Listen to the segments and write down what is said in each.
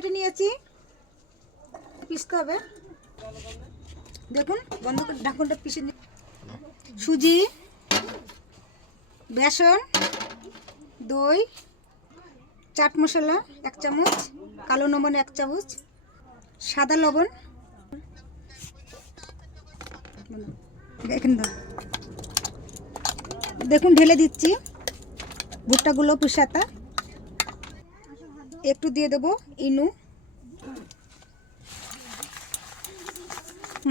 কেটে নিয়েছি, পিষতে হবে। দেখুন বন্ধ করে ঢাকনটা পিষে নি। সুজি, বেসন, দই, চাট মশলা 1 চামচ, কালো লবণ 1 চামচ, সাদা লবণ, দেখুন ঢেলে দিচ্ছি ভুট্টাগুলো পিষাটা। একটু দিয়ে দেবো ইনু,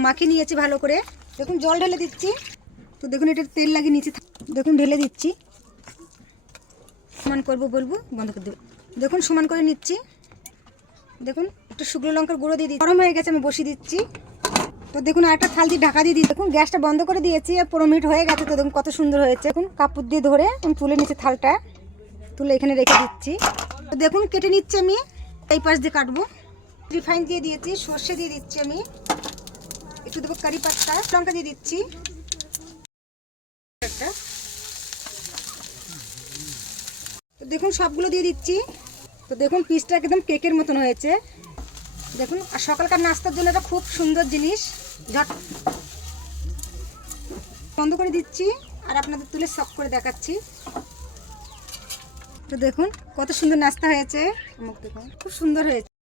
মাখিয়ে নিয়েছি ভালো করে। দেখুন জল ঢেলে দিচ্ছি। তো দেখুন এটা তেল লাগিয়ে নিচে, দেখুন ঢেলে দিচ্ছি। সমান করবো বলবো, বন্ধ করে দেবো। দেখুন সমান করে নিচ্ছি। দেখুন একটু শুকনো লঙ্কার গুঁড়ো দিয়ে দিচ্ছি। গরম হয়ে গেছে, আমি বসিয়ে দিচ্ছি। তো দেখুন আরেকটা থাল দিয়ে ঢাকা দিয়ে দিই। দেখুন গ্যাসটা বন্ধ করে দিয়েছি, 15 মিনিট হয়ে গেছে। তো দেখুন কত সুন্দর হয়েছে। দেখুন কাপড় দিয়ে ধরে আমি তুলে নিচ্ছি, থালটা তুলে এখানে রেখে দিচ্ছি। তো দেখুন কেটে নিচ্ছি আমি, এই পাশ দিয়ে কাটবো। রিফাইন দিয়ে দিয়েছি, সর্ষে দিয়ে দিচ্ছি আমি, একটু দেবো কারি পাত্তা, লঙ্কা দিয়ে দিচ্ছি একটা। তো দেখুন সবগুলো দিয়ে দিচ্ছি। তো দেখুন পিসটা একদম কেকের মতন হয়েছে। দেখুন আর সকালকার নাস্তার জন্য এটা খুব সুন্দর জিনিস। ঝট বন্ধ করে দিচ্ছি আর আপনাদের তুলে সক করে দেখাচ্ছি। তো দেখুন কত সুন্দর নাস্তা হয়েছে, মুখ দেখুন খুব সুন্দর হয়েছে।